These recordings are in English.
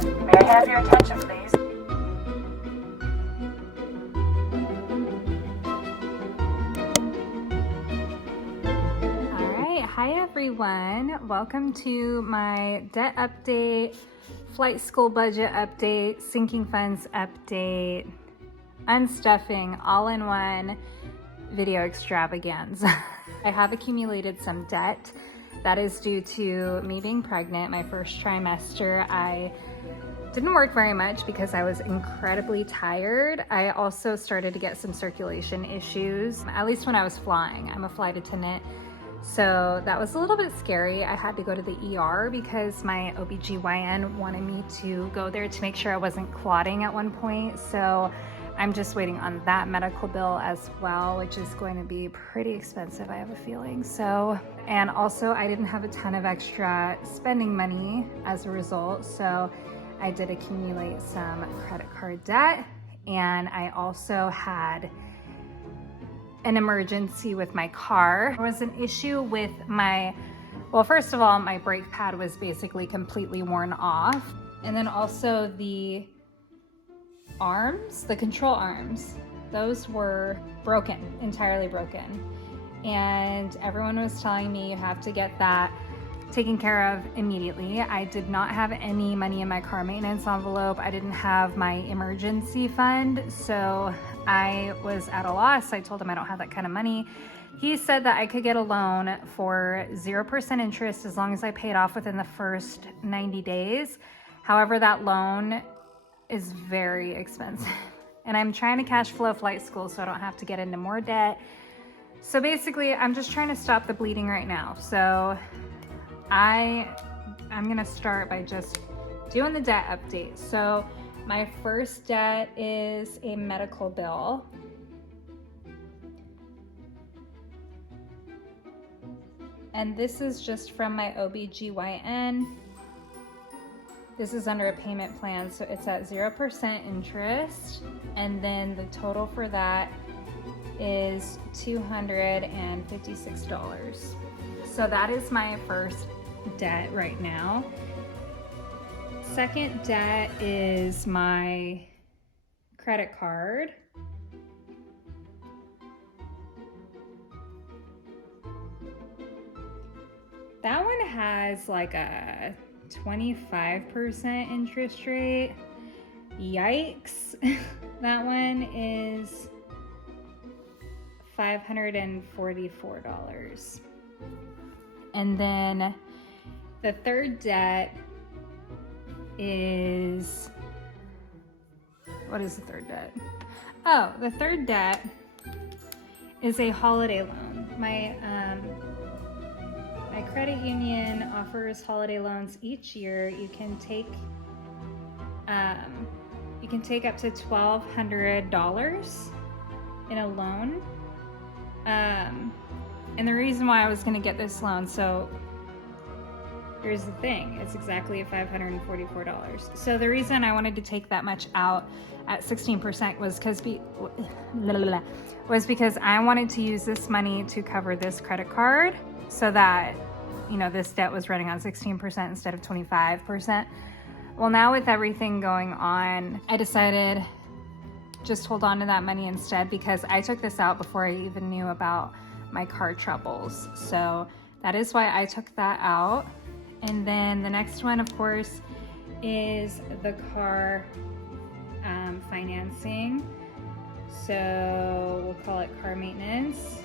7. May I have your attention, please? Hi everyone, welcome to my debt update, flight school budget update, sinking funds update, unstuffing, all-in-one video extravaganza. I have accumulated some debt that is due to me being pregnant. My first trimester, I didn't work very much because I was incredibly tired. I also started to get some circulation issues, at least when I was flying. I'm a flight attendant. So that was a little bit scary. I had to go to the ER because my OBGYN wanted me to go there to make sure I wasn't clotting at one point. So I'm just waiting on that medical bill as well, which is going to be pretty expensive, I have a feeling. So, and also I didn't have a ton of extra spending money as a result. So I did accumulate some credit card debt, and I also had an emergency with my car. There was an issue with well, first of all, my brake pad was basically completely worn off. And then also the arms, the control arms, those were broken, entirely broken. And everyone was telling me you have to get that taken care of immediately. I did not have any money in my car maintenance envelope. I didn't have my emergency fund, so I was at a loss. I told him I don't have that kind of money. He said that I could get a loan for 0% interest as long as I paid off within the first 90 days. However, that loan is very expensive. And I'm trying to cash flow flight school so I don't have to get into more debt. So basically, I'm just trying to stop the bleeding right now. So I'm gonna start by just doing the debt update. So my first debt is a medical bill. And this is just from my OBGYN. This is under a payment plan, so it's at 0% interest. And then the total for that is $256. So that is my first debt right now. Second debt is my credit card. That one has like a 25% interest rate. Yikes. That one is $544. And then the third debt is, what is the third debt? Oh, the third debt is a holiday loan. My credit union offers holiday loans each year. You can take up to $1,200 in a loan. And the reason why I was gonna get this loan, so here's the thing, it's exactly $544. So the reason I wanted to take that much out at 16% was because I wanted to use this money to cover this credit card so that, you know, this debt was running on 16% instead of 25%. Well, now with everything going on, I decided just hold on to that money instead, because I took this out before I even knew about my car troubles. So that is why I took that out. And then the next one, of course, is the car financing. So we'll call it car maintenance.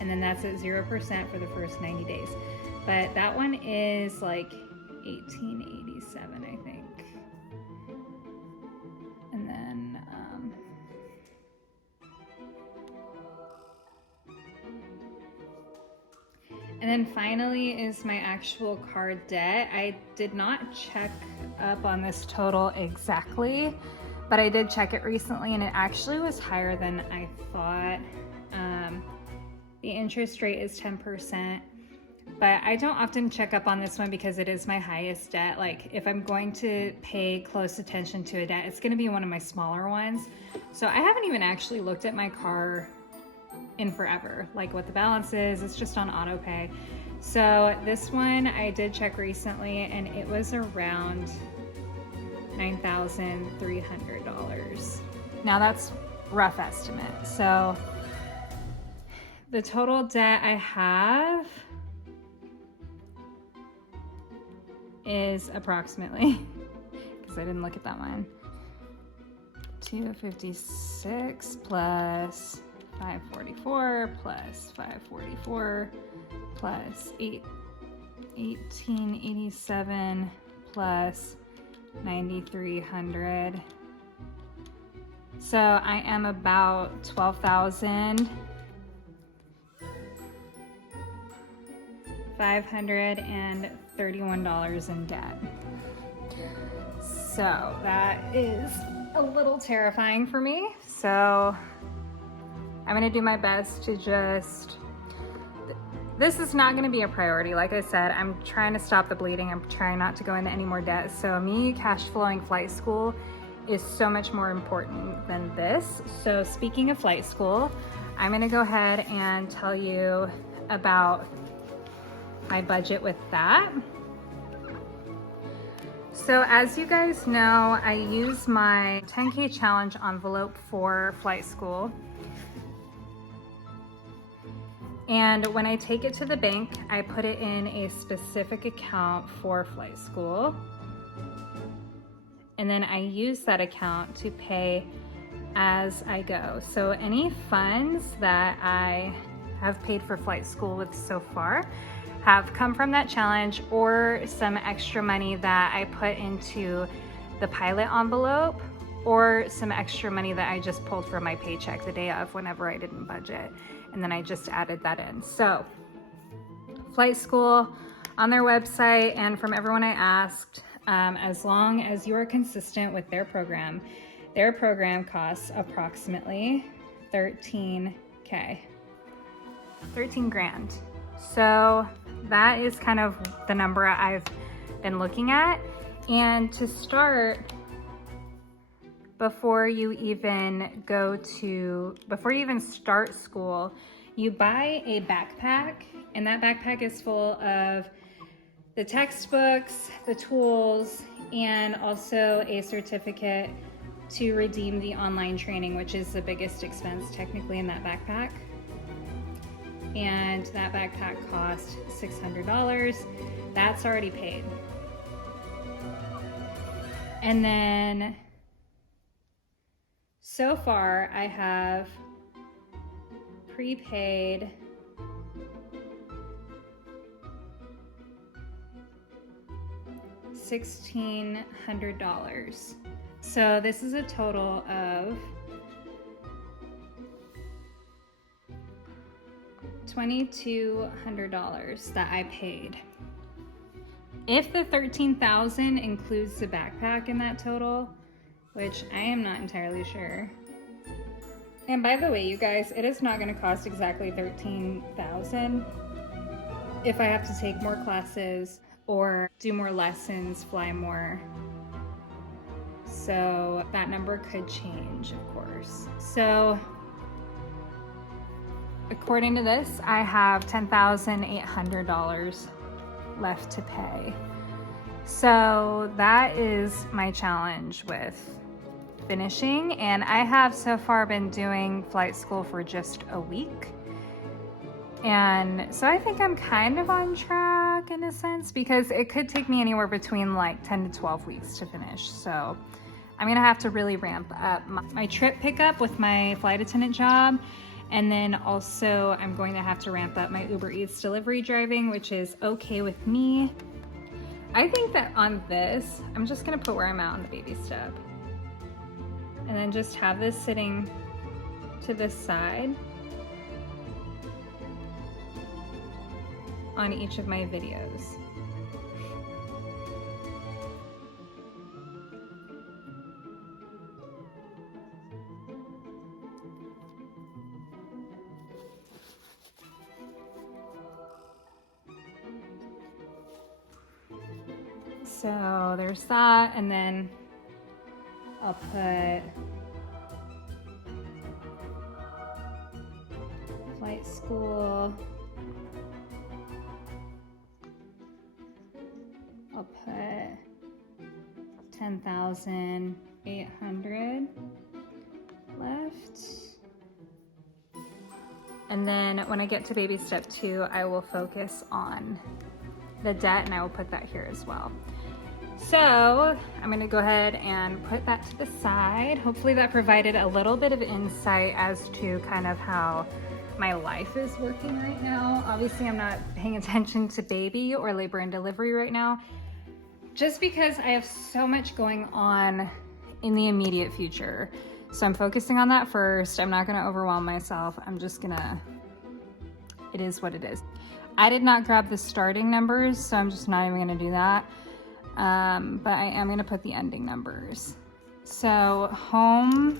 And then that's at 0% for the first 90 days. But that one is like $1,887, I think. And then and then finally is my actual car debt. I did not check up on this total exactly, but I did check it recently, and it actually was higher than I thought. The interest rate is 10%, but I don't often check up on this one because it is my highest debt. Like, if I'm going to pay close attention to a debt, it's gonna be one of my smaller ones. So I haven't even actually looked at my car in forever, like what the balance is. It's just on auto pay. So this one I did check recently and it was around $9,300. Now that's rough estimate. So the total debt I have is approximately, because I didn't look at that one, 256 plus 544 plus 544 plus 1887 plus 9,300. So I am about $12,531 in debt. So that is a little terrifying for me. So I'm gonna do my best to just, this is not gonna be a priority. Like I said, I'm trying to stop the bleeding. I'm trying not to go into any more debt. So me cash flowing flight school is so much more important than this. So speaking of flight school, I'm gonna go ahead and tell you about my budget with that. So as you guys know, I use my 10K challenge envelope for flight school. And when I take it to the bank, I put it in a specific account for flight school. And then I use that account to pay as I go. So any funds that I have paid for flight school with so far have come from that challenge, or some extra money that I put into the pilot envelope, or some extra money that I just pulled from my paycheck the day of whenever I didn't budget. And then I just added that in. So flight school on their website, and from everyone I asked, as long as you are consistent with their program costs approximately 13K, 13 grand. So that is kind of the number I've been looking at. And to start, before you even start school, you buy a backpack, and that backpack is full of the textbooks, the tools, and also a certificate to redeem the online training, which is the biggest expense technically in that backpack. And that backpack cost $600. That's already paid. And then so far I have prepaid $1,600. So this is a total of $2,200 that I paid. If the $13,000 includes the backpack in that total, which I am not entirely sure. And by the way, you guys, it is not going to cost exactly $13,000 if I have to take more classes or do more lessons, fly more. So that number could change, of course. So according to this, I have $10,800 left to pay. So that is my challenge with finishing. And I have so far been doing flight school for just a week. And so I think I'm kind of on track in a sense, because it could take me anywhere between like 10 to 12 weeks to finish. So I'm gonna have to really ramp up my trip pickup with my flight attendant job. And then also I'm going to have to ramp up my Uber Eats delivery driving, which is okay with me. I think that on this, I'm just gonna put where I'm at on the baby step. And then just have this sitting to the side on each of my videos. So there's that, and then I'll put flight school 10,800 left. And then when I get to baby step 2, I will focus on the debt, and I will put that here as well. So I'm gonna go ahead and put that to the side. Hopefully that provided a little bit of insight as to kind of how my life is working right now. Obviously I'm not paying attention to baby or labor and delivery right now, just because I have so much going on in the immediate future. So I'm focusing on that first. I'm not gonna overwhelm myself. I'm just gonna, it is what it is. I did not grab the starting numbers, so I'm just not even gonna do that. But I am gonna put the ending numbers. So home,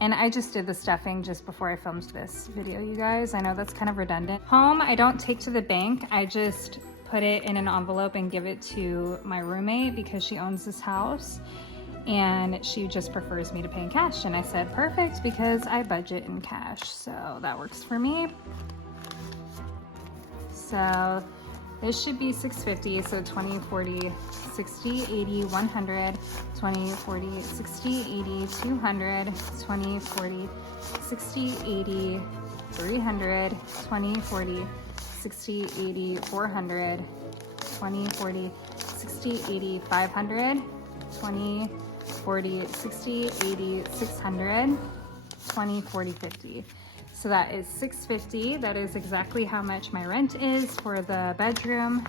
and I just did the stuffing just before I filmed this video, you guys. I know that's kind of redundant. Home, I don't take to the bank. I just put it in an envelope and give it to my roommate because she owns this house and she just prefers me to pay in cash. And I said, perfect, because I budget in cash. So that works for me. So this should be 650, so 20, 40, 60, 80, 100, 20, 40, 60, 80, 200, 20, 40, 60, 80, 300, 20, 40, 60, 80, 400, 20, 40, 60, 80, 500, 20, 40, 60, 80, 600, 20, 40, 50. So that is $650. That is exactly how much my rent is for the bedroom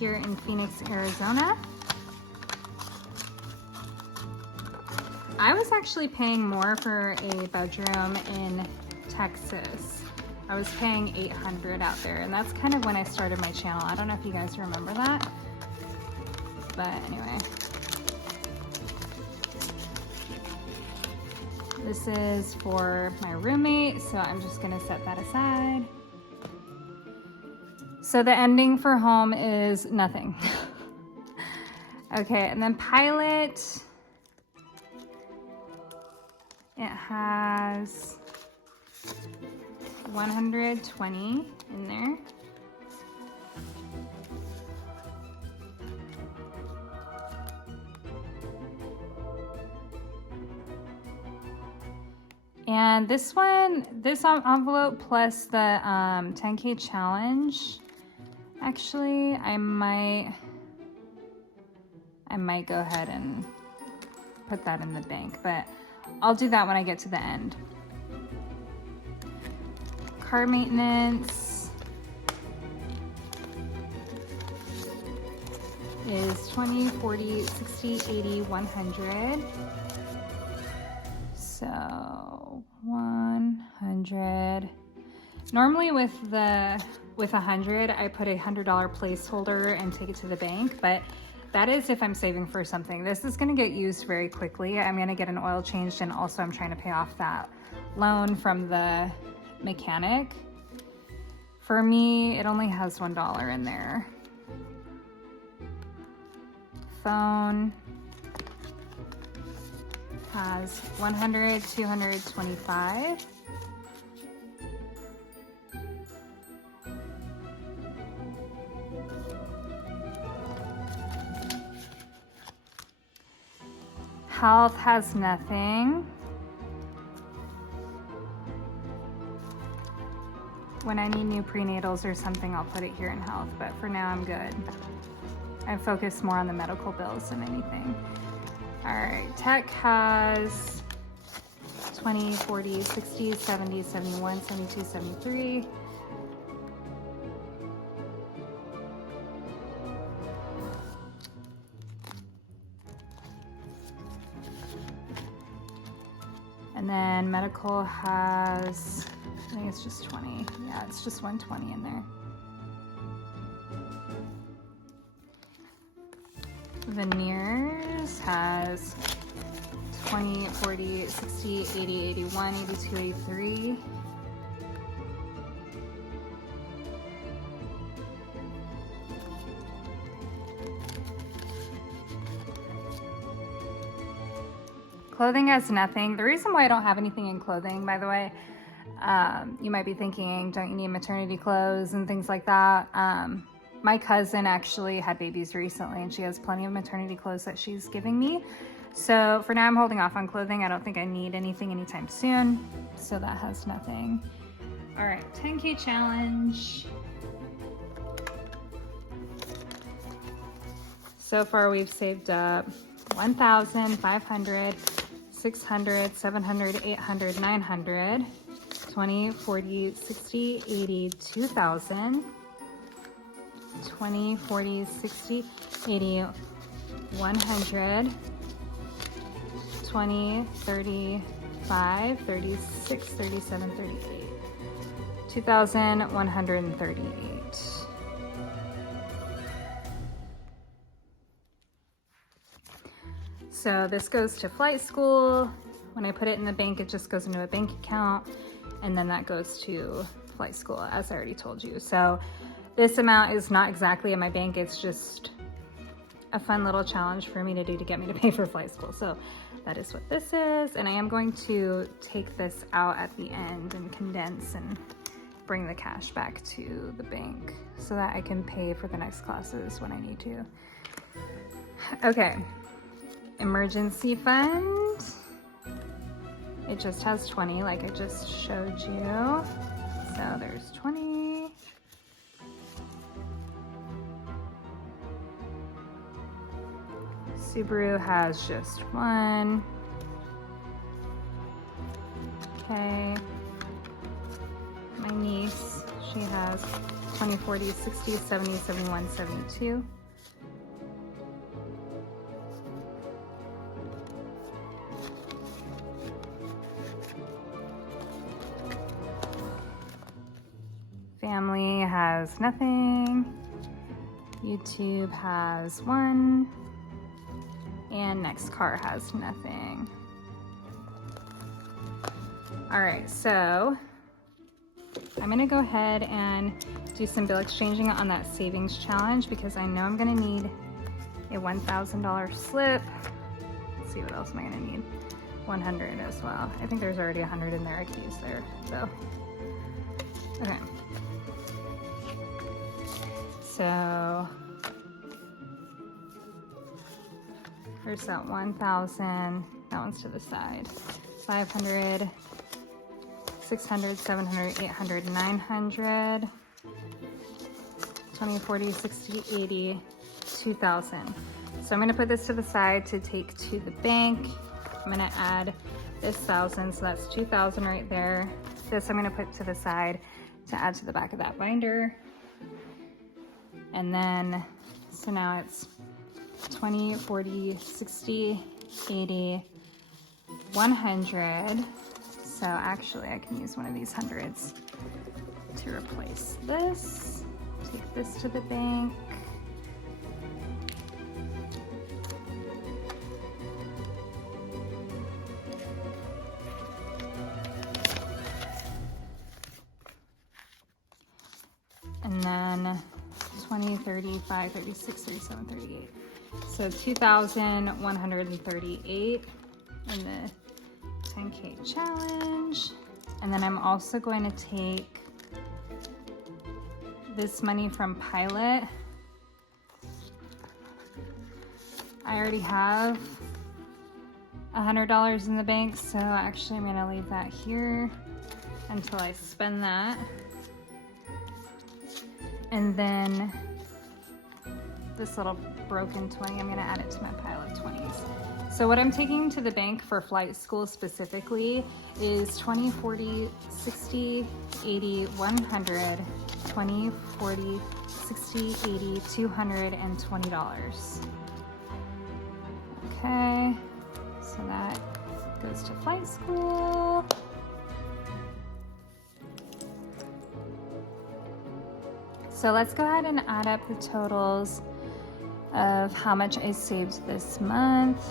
here in Phoenix, Arizona. I was actually paying more for a bedroom in Texas. I was paying $800 out there, and that's kind of when I started my channel. I don't know if you guys remember that, but anyway. This is for my roommate, so I'm just gonna set that aside. So the ending for home is nothing. Okay, and then Pilot, it has 120 in there. And this one, this envelope plus the 10K challenge, actually, I might go ahead and put that in the bank, but I'll do that when I get to the end. Car maintenance is 20, 40, 60, 80, 100. So 100. Normally with 100, I put a $100 placeholder and take it to the bank, but that is if I'm saving for something. This is gonna get used very quickly. I'm gonna get an oil changed, and also I'm trying to pay off that loan from the mechanic. For me, it only has $1 in there. Phone has 100, 225. Health has nothing. When I need new prenatals or something, I'll put it here in health, but for now I'm good. I focus more on the medical bills than anything. All right, tech has 20, 40, 60, 70, 71, 72, 73. And then medical has, I think it's just 20. Yeah, it's just 120 in there. Veneers has 20, 40, 60, 80, 81, 82, 83. Clothing has nothing. The reason why I don't have anything in clothing, by the way, you might be thinking, don't you need maternity clothes and things like that? My cousin actually had babies recently and she has plenty of maternity clothes that she's giving me. So for now I'm holding off on clothing. I don't think I need anything anytime soon. So that has nothing. All right, 10K challenge. So far we've saved up 1,500, 600, 700, 800, 900, 20, 40, 60, 80, 2,000, 20, 40, 60, 80, 100, 20, 35, 36, 37, 38, 2,138. So this goes to flight school. When I put it in the bank, it just goes into a bank account, and then that goes to flight school, as I already told you. So this amount is not exactly in my bank. It's just a fun little challenge for me to do to get me to pay for flight school. So that is what this is. And I am going to take this out at the end and condense and bring the cash back to the bank so that I can pay for the next classes when I need to. Okay. Emergency fund. It just has 20 like I just showed you. So there's 20. Subaru has just 1. Okay. My niece, she has 20, 40, 60, 70, 71, 72. Family has nothing. YouTube has 1. And next car has nothing. All right, so I'm gonna go ahead and do some bill exchanging on that savings challenge because I know I'm gonna need a $1,000 slip. Let's see, what else am I gonna need? 100 as well. I think there's already 100 in there I can use there, so. Okay. So there's that 1,000, that one's to the side. 500, 600, 700, 800, 900, 20, 40, 60, 80, 2,000. So I'm gonna put this to the side to take to the bank. I'm gonna add this 1,000, so that's 2,000 right there. This I'm gonna put to the side to add to the back of that binder. And then, so now it's 20, 40, 60, 80, 100. So actually I can use one of these hundreds to replace this. Take this to the bank. And then 20, 35, 36, 37, 38. So 2,138 in the 10K challenge. And then I'm also going to take this money from Pilot. I already have $100 in the bank, so actually I'm gonna leave that here until I spend that. And then this little broken 20, I'm gonna add it to my pile of 20s. So what I'm taking to the bank for flight school specifically is 20, 40, 60, 80, 100, 20, 40, 60, 80, $220. Okay, so that goes to flight school. So let's go ahead and add up the totals of how much I saved this month.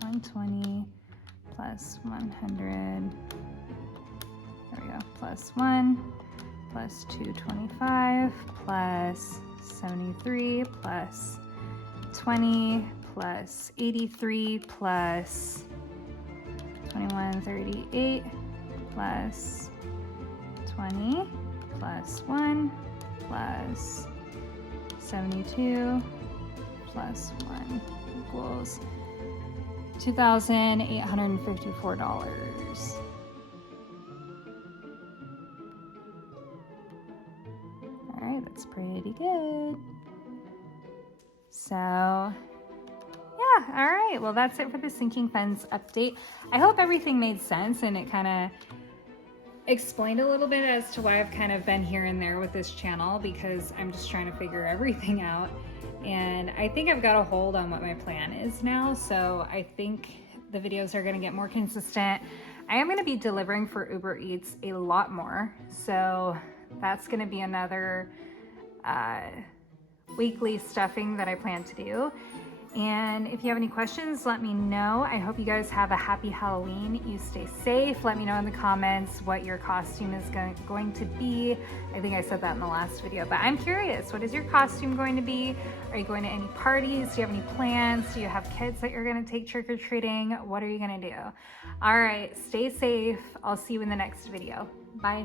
120 plus 100, there we go, plus 1, plus 225, plus 73, plus 20, plus 83, plus 2138, plus 20, plus 1, plus 72 plus 1 equals $2,854. All right, that's pretty good. So yeah, all right, well, that's it for the sinking funds update. I hope everything made sense and it kind of explained a little bit as to why I've kind of been here and there with this channel, because I'm just trying to figure everything out. And I think I've got a hold on what my plan is now. So I think the videos are going to get more consistent. I am going to be delivering for Uber Eats a lot more. So that's going to be another weekly stuffing that I plan to do. And if you have any questions, let me know. I hope you guys have a happy Halloween. You stay safe. Let me know in the comments what your costume is going to be. I think I said that in the last video, but I'm curious. What is your costume going to be? Are you going to any parties? Do you have any plans? Do you have kids that you're going to take trick-or-treating? What are you going to do? All right, stay safe. I'll see you in the next video. Bye.